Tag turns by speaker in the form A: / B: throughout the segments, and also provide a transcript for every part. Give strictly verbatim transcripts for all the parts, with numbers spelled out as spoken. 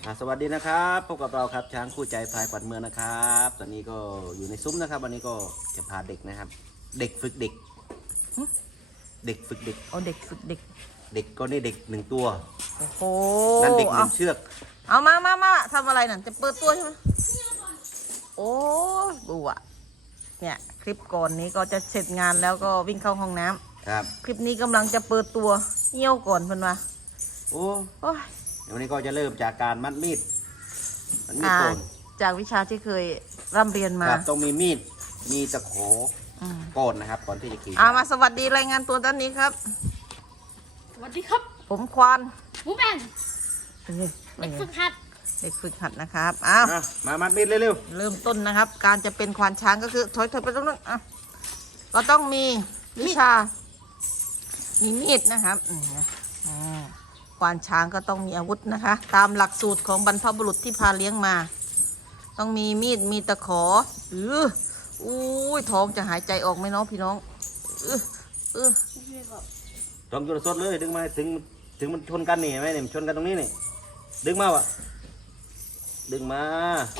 A: สวัสดีนะครับพบกับเราครับช้างคู่ใจพลายขวัญเมืองนะครับตอนนี้ก็อยู่ในซุ้มนะครับวันนี้ก็จะพาเด็กนะครับ เด็กฝึกเด็กเด็กฝึกเด็ก
B: เอาเด็กฝึกเด็ก
A: เด็กก็นี่เด็กหนึ่งตัว
B: โอ้โห
A: นั่นเด็กหนึ่งเชือก
B: เอามามามาทำอะไรนั่นจะเปิดตัวใช่ไหมโอ้ดูอ่ะเนี่ยคลิปก่อนนี้ก็จะเสร็จงานแล้วก็วิ่งเข้าห้องน้ำ
A: ครับ
B: คลิปนี้กำลังจะเปิดตัวเงี้ยวก่อนเพิ่นว่า
A: โอ้
B: โอ้ย
A: วันนี้ก็จะเริ่มจากการมัดมีดมัดมีดโกน
B: จากวิชาที่เคยร่ำเรียนมา
A: ต้องมีมีดมีตะขอโกนนะครับก่อนที่จะขี่
B: อ่ามาสวัสดีรายงานตัวด้านนี้ครับ
C: สวัสดีครับ
B: ผมควาน
C: หมูแบงเด็กฝึกหัด
B: เด็กฝึกหัดนะครับอ้าว
A: มามัดมีดเร็ว
B: ๆเริ่มต้นนะครับ การจะเป็นควานช้างก็คือถอยถอยไปตรงนั้นอ่ะก็ต้องมีวิชามีมีดนะครับควานช้างก็ต้องมีอาวุธนะคะ ตามหลักสูตรของบรรพบุรุษที่พาเลี้ยงมา ต้องมีมีดมีตะขอเอออุ้ยท้องจะหายใจออกไหมน้องพี่น้องเออเออ
A: ต้องจุดสดเลยดึงมาถึงถึงมันชนกันนี่ไหมเนี่ยชนกันตรงนี้นี่ดึงมาวะดึงมา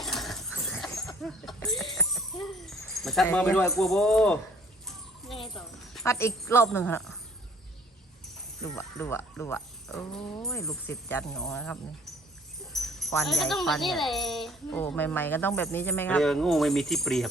A: มาชัดมือไปด้วยกลัวโบ
C: ยังไงต่อ
B: พัดอีกรอบหนึ่งฮะดูวะดูวะดูวะโอ้ยลูกศิษย์จันหงนะครับนี่ควันใหญ่ควันใหญ่โอ้ใหม่ๆก็ต้องแบบนี้ใช่ไหมครับ
A: เรืองูไม่มีที่เปรียบ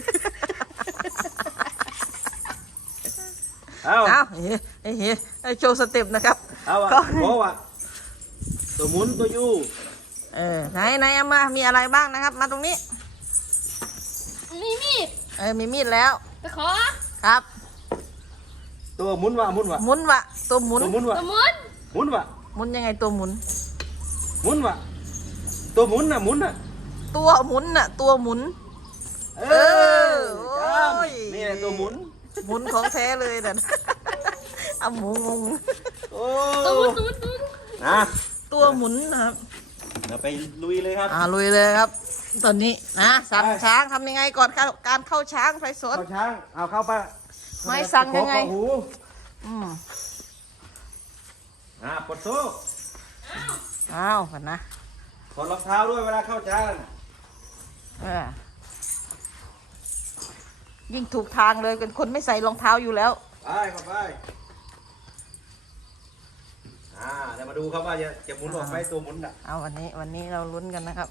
A: เอา
B: เอาเฮ้เฮ้เฮ้โชว์สเต็ปนะครับ
A: เอาอะโบอะตัวหมุนตัวยู
B: เออไหนไหนเอามามีอะไรบ้างนะครับมาตรงนี้
C: มีมีด
B: เออมีมีดแล้ว
C: ตะขอ
B: ครับ
A: ตัวหมุนวะหมุนวะ
B: หมุนวะตัวหมุน
A: ตัวหมุนวะ
C: หมุน
A: หมุนวะ
B: หมุนยังไงตัวหมุน
A: หมุนวะตัวหมุนน่ะหมุนน่ะ
B: ตัวหมุนน่ะตัวหมุน
A: เออนี่แหละตัวหมุน
B: หมุนของแท้เลยน่ะเอาหมูงง
A: โอ้
C: ตัวหมุนตัวหมุน
A: นะ
B: ตัวหมุนนะครับ
A: เราไปลุยเลยครับ
B: อ่าลุยเลยครับตอนนี้นะสั่งช้างทำยังไงก่อนการเข้าช้างไฟสด
A: เข้าช้างเอาเข้าไป
B: ไม่สั่งยังไงอืม
A: อ่าปลดโซ่
B: อ้าวก่อนนะ
A: ถอดรองเท้าด้วยเวลาเข้าช้าง
B: เออยิ่งถูกทางเลยเป็นคนไม่ใส่รองเท้าอยู่แล้ว
A: ไปเข้าไปอ่าเดี๋ยวมาดูครับว่าจะจะหมุนออกไหมตัวหมุนอ่ะ
B: เอาวันนี้วันนี้เราลุ้นกันนะครับ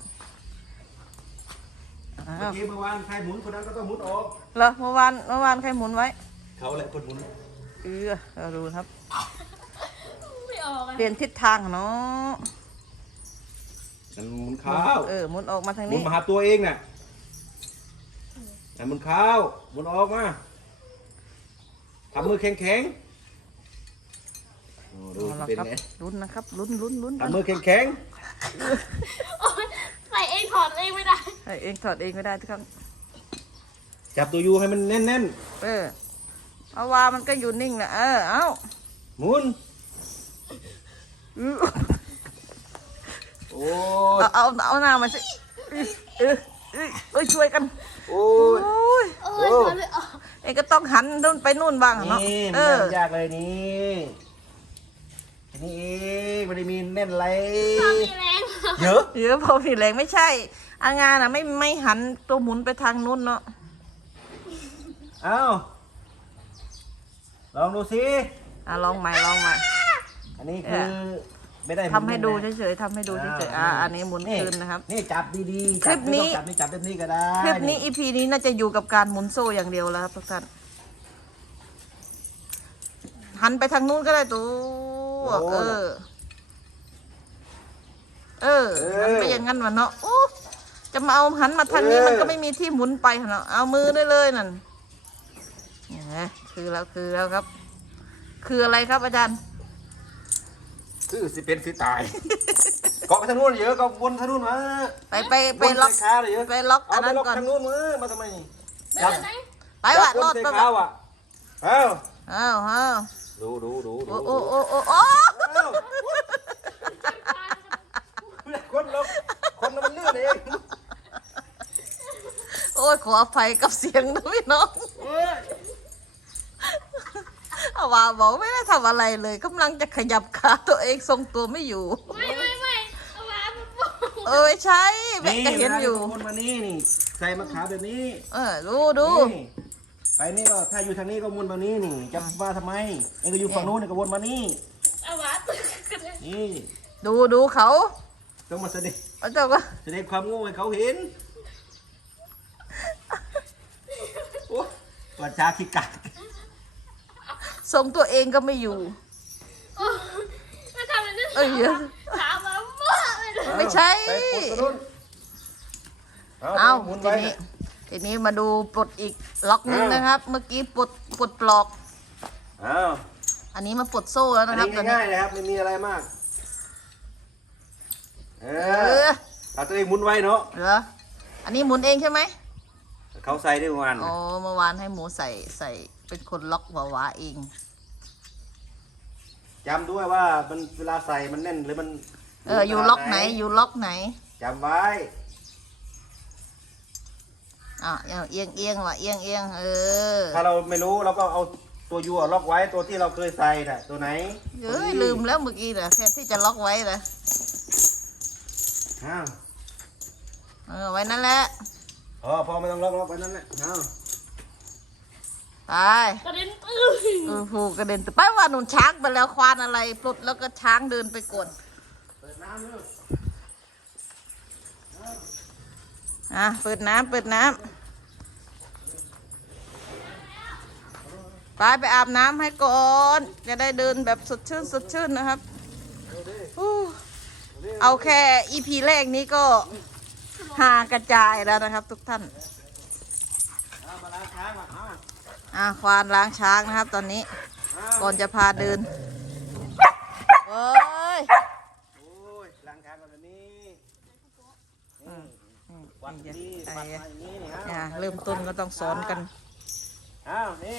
A: เมื่อกี้เมื่อวานใครหมุนคนนั้นก็ต้องหมุนออก
B: เหรอเมื่อวานเมื่อวานใครหมุนไว้
A: เขาแหละคนหมุน
B: เออเราดูครับ
C: ไม่ออก
B: เปลี่ยนทิศทางเนาะ
A: มันหมุนข้าว
B: เออหมุนออกมาทางนี้
A: หมุนมาหาตัวเองน่ะแต่หมุนข้าวหมุนออกมาทำมือแข็งแข็ง
B: ดูเป็นไงลุ้นนะครับลุ้นลุ้นลุ้น
A: ทำมือแข็งแข็ง
C: ใส่เองถอดเองไม่ได้
B: ใส่เองถอดเองไม่ได้ทุกครั้ง
A: จับตัวยูให้มันแน่นแน่น
B: เออเอาว่ามันก็อยู่นิ่งนะเออเอา
A: หมุนโอ้
B: เอาเอาเอาหน้ามาสิเออเออช่วยกัน
A: โอ้ย
C: โอ้ย
B: เองก็ต้องหันนู่นไปนู่นบ้างเนาะ
A: เออยากเลยนี่นี่เองไม่ได้มีแน่นไรเยอะ
B: เยอะพอมีแรงไม่ใช่อางานอ่ะไม่ไม่หันตัวหมุนไปทางนู้นเนาะ
A: เอาลองดูสิ
B: อ่ะลองใหม่ลองใหม่
A: อันนี้คือไม่ได้
B: ทำให้ดูเฉยๆทำให้ดูเฉยๆอ่าอันนี้หมุนคืนนะครับ
A: นี่จับดีๆ
B: คลิปนี้
A: จับนี่จับแบบนี้ก็ได้
B: คลิปนี้อีพีนี้น่าจะอยู่กับการหมุนโซ่อย่างเดียวแล้วครับทุกท่านหันไปทางนู้นก็ได้ตัวเออเออมันไม่อย่างนั้นวะเนาะโอ้จะมาเอาหันมาทางนี้มันก็ไม่มีที่หมุนไปเนาะเอามือได้เลยนั่นเนี่ยคือแล้วคือแล้วครับคืออะไรครับอาจารย์
A: คือสิเป็นสิตายเกาะไปทางนู้นเยอะก็วนทางนู้นมา
B: ไปไปไปล็อกไปล็อกอันนั้นก่อน
A: ทางนู้นมือมาทำไม
B: จับไปว่ะรอดไปว่ะ
A: เอ้า
B: เอ้าเอ้า
A: ดูดูดู
B: โอ้โอ้โอ้โอ้โอ้
A: คนลบคนมันเลื่อนเอง
B: โอ้ยขออภัยกับเสียงด้วยน้องเอาว่าบอกไม่ได้ทำอะไรเลยกำลังจะขยับขาตัวเองทรงตัวไม่อยู่
C: ไม่ไม่ไม่เอาว่า
B: เออไม่ใช่แม่
A: นี่
B: ก็เห็นอยู่
A: วนมานี่นี่ใส่มะขามแบบนี้
B: เออดูดู
A: นี่ไปนี่ก็ถ้าอยู่ทางนี้ก็วนมานี่นี่จะมาทำไมเองก็อยู่ฝั่งนู้นเองก็วนมานี่
C: เอาวะ
A: นี่
B: ดูดูเขา
A: ต้องมาแสดง
B: เอาเจ้าก็
A: แสดงความโง่ให้เขาเห็นโอ้ปัญชาขี้กัด
B: ทรงตัวเองก็ไม่อยู่
C: ไม่ทำอะไรนี่
B: เอ้ย
C: ถามมาบ้าเลย
B: ไม่ใช่
A: ไปปลดตัวนู้น
B: เอา
A: หมุน
B: ที
A: ไว้
B: นี้ทีนี้มาดูปลดอีกล็อกนึงนะครับ เมื่อกี้ปลดปลดปลอก
A: อ้าว
B: อันนี้มาปลดโซ่แล้ว
A: อัน
B: นะครับ
A: นี้
B: ตอนนี้
A: ง่ายๆนะครับไม่มีอะไรมากเอ
B: เอ
A: อ
B: อ
A: เอาตัวเองหมุนไว้เนาะ
B: เหรออันนี้หมุนเองใช่ไหม
A: เขาใส่ได้ประมาณ
B: อ๋อเมื่อวานให้หมูใส่ใส่เป็นคนล็อกหวาวาเอง
A: จำด้วยว่ามันเวลาใส่มันแน่นหรือมัน
B: เอออยู่ล็อกไหนอยู่ล็อกไหน
A: จำไว้
B: อ่ะเอาเอียงเอียงว่ะเอียงเอียงเออ
A: ถ้าเราไม่รู้เราก็เอาตัวยูอะล็อกไว้ตัวที่เราเคยใส่น่ะตัวไหน
B: เอ้ยลืมแล้วเมื่อกี้นะแทนที่จะล็อกไว้นะ
A: อ้าว
B: เออไว้นั่นแหละ
A: พอพอไม่ต้องล็อกล็อกไว้นั่นแหละอ้าว
B: ตาย
C: กระเด็นปื้
B: เออผูกกระเด็นไปว่าหนุนช้างไปแล้วควานอะไรปลดแล้วก็ช้างเดินไปกด
A: เปิดน้ำเลย
B: อ่ะเปิดน้ำเปิดน้ำไปไปอาบน้ำให้ก่อนจะได้เดินแบบสดชื่นสดชื่นนะครับอู้เอาแค่อีพีแรกนี้ก็หากระจายแล้วนะครับ ทุกท่าน
A: เอามาล้างช้างมาเอา
B: อ่ะควานล้างช้างนะครับ ตอนนี้
A: เอา
B: ก่อนจะพาเดินเอ้ย
A: โอ้ยล้างช้างกันแบบนี้
B: อืมอืม
A: วัด
B: ไอ้
A: นี้
B: เหี้ย
A: วัด
B: ไอ้
A: มา
B: เหี้ย
A: อย่างนี้นี่ฮะ
B: อ่ะเริ่มต้นก็ต้องสอนกัน
A: อ้าวนี่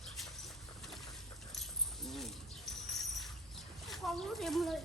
C: ความรู้เต็มเลย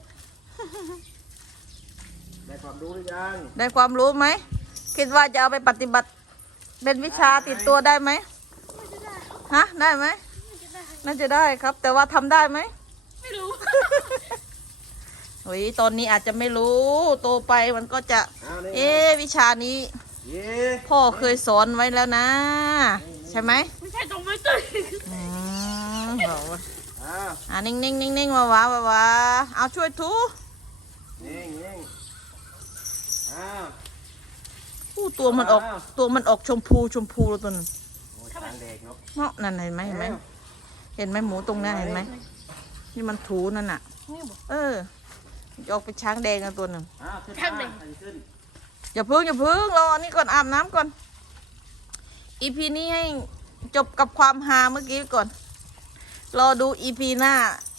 A: ได้ความรู้หรือยัง
B: ได้ความรู้ไหม คิดว่าจะเอาไปปฏิบัติ เป็นวิชาติดตัวได้ไหม
C: ไม่จะได้
B: ฮะ ได้ไหม
C: ไม่จะได้
B: น่าจะได้ครับ แต่ว่าทำได้ไหม
C: ไม่รู้
B: เฮ้ยตอนนี้อาจจะไม่รู้ โตไปมันก็จะ
A: อ้าวนี่
B: เอ๊ะวิชานี้
A: เย้
B: พ่อเคยสอนไว้แล้วนะ ใช่ไหม
C: ไม่ใช่ตรงไม่ตื่น
B: อืมบอกว่า
A: อ้าว
B: อ่ะนิ่งนิ่งนิ่งนิ่งวาวาวาวาเอาช่วยทู
A: นี่นี่อ้าว
B: อู้ตัวมันออก ตัวมันออกชมพูชมพูแล้วตัวนั้น
A: โอ้ยช้างเด็กเนาะ
B: เนาะนั่นเห็นไหมเห็นไหมเห็นไหมหมูตรงนั้นเห็นไหมนี่มันถูนั่นน่ะ
C: นี่บอก
B: เออจะออกเป็นช้างแดงนะตัวหนึ่ง
A: อ้าวขึ้น
C: ช้างเด็ก
A: มาขึ้น
B: อย่าพึ่งอย่าพึ่งรออันนี้ก่อนอาบน้ำก่อนอีพีนี้ให้จบกับความฮาเมื่อกี้ก่อน รอดูอีพีหน้า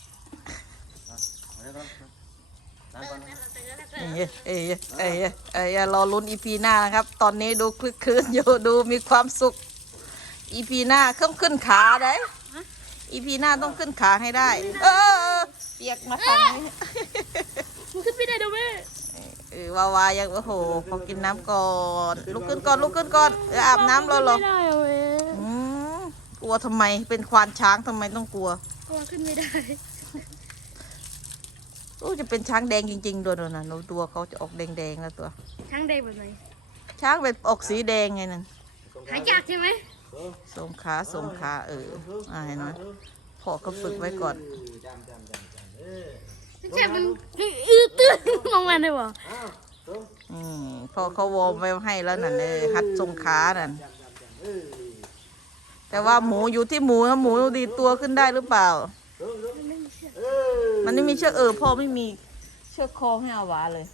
A: เอาเดี๋ยวก่อนล้างก่อนนะ
B: เอ้ยเอ้ยเอ้ยเอ้ยรอลุ้นอีพีหน้านะครับ ตอนนี้ดูคลึกคลืนอยู่ดูมีความสุขอีพีหน้าเครื่องขึ้นขาได้อีพีหน้าต้องขึ้นขาให้ได้ เออเปียกมาทางนี้
C: มันขึ้นไม่ได้เดี๋ยวแม่
B: เออวาวายังโอ้โหพอกินน้ำก่อนลุกขึ้นก่อนลุกขึ้นก่อนเอออาบน้ำรอรอ
C: ไม่ได้เอาเว้ย
B: อืมกลัวทำไมเป็นควานช้างทำไมต้องกลัว
C: เพราะว่าขึ้นไม่ได้
B: โอ้จะเป็นช้างแดงจริงๆด้วยนะหนูตัวเขาจะออกแดงๆแล้วตัว
C: ช้างแดงแบบไหน
B: ช้างเป็นออกสีแดงไงนั่น
C: หายากใช่ไหม
B: สงขาสงขาเอออ่าเห็นไหมพ่อก็ฝึกไว้ก่อน
A: จำจำจำจำเออ
C: ไม่ใช่มันอือตื้นมองมันได้บ่
A: อ้าวตรง
B: อืมพ่อเขาวอร์มไว้ให้แล้วนั่นเออหัดสงขานั่น
A: จำจำจำเออ
B: แต่ว่าหมูอยู่ที่หมูถ้าหมูดีตัวขึ้นได้หรือเปล่า
A: ตรงตรง
C: มันไม่มีเชือก
A: เออ
B: มันไม่มีเชือกเออพ่อไม่มีเชือกคอให้อาวาเลย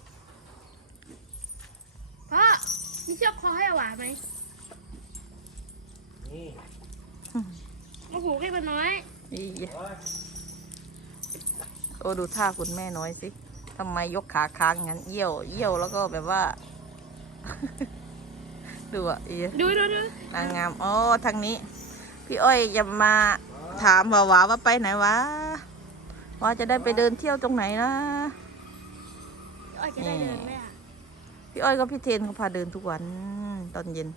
C: พ่อมีเชือกคอให้เอาหวานไหม
A: นี่
C: โอ้โหแค่มันน้อย
B: อี
A: โอ้ย
B: โอ้ดูท่าคุณแม่น้อยสิทำไมยกขาค้างงั้นเยี่ยวเยี่ยวแล้วก็แบบว่า ดูอ่ะอี
C: ดูดูดู
B: นางงามอ๋อทางนี้ พี่อ้อยจะมาถามว่าหวาว่าไปไหนวะว่าจะได้ไปเดินเที่ยวตรงไหนนะ
C: อ้อยจะได้เดินไหมอ่ะ
B: พี่อ้อยกับพี่เทนเขาพาเดินทุกวันตอนเย็น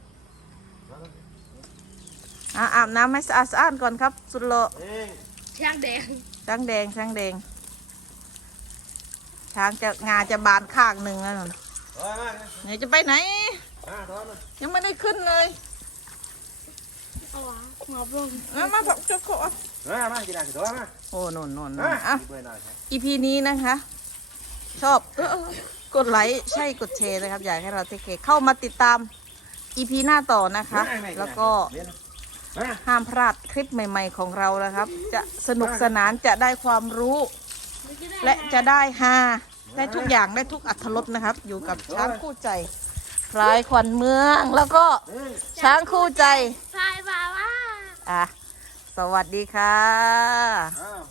B: อ่ะอาบน้ำให้สะอาดสะอาดก่อนครับ สุดโล
A: เอ้ย
C: ช้างแดง
B: ช้างแดงช้างแดงช้างจะงาจะบานข้างหนึ่งแล้วนั่น
A: ถอยมา
B: ไหนจะไปไหน
A: มาถอยมา
B: ยังไม่ได้ขึ้นเลย
C: เอาวะหมอบลง
B: มามาผักจุกโค
A: มามาจีน่าถอยมา
B: โอ้นนนน
A: มา
B: อ่ะ
A: เบื่อหน่อยครับ
B: อีพีนี้นะคะ ชอบเออเออกดไลค์ใช่กดแชร์นะครับ อยากให้เราเทคเคเข้ามาติดตามอีพีหน้าต่อนะคะ แล้วก็
A: มา
B: ห้ามพลาดคลิปใหม่ ๆ ของเรานะครับ จะสนุกสนานจะได้ความรู้ และจะได้ฮาได้ทุกอย่างได้ทุกอัธรสนะครับ อยู่กับช้างคู่ใจพลายขวัญเมือง แล้วก็ช้างคู่ใจ
C: พายบาว่า
B: อ่ะสวัสดีค่ะ
A: อ่า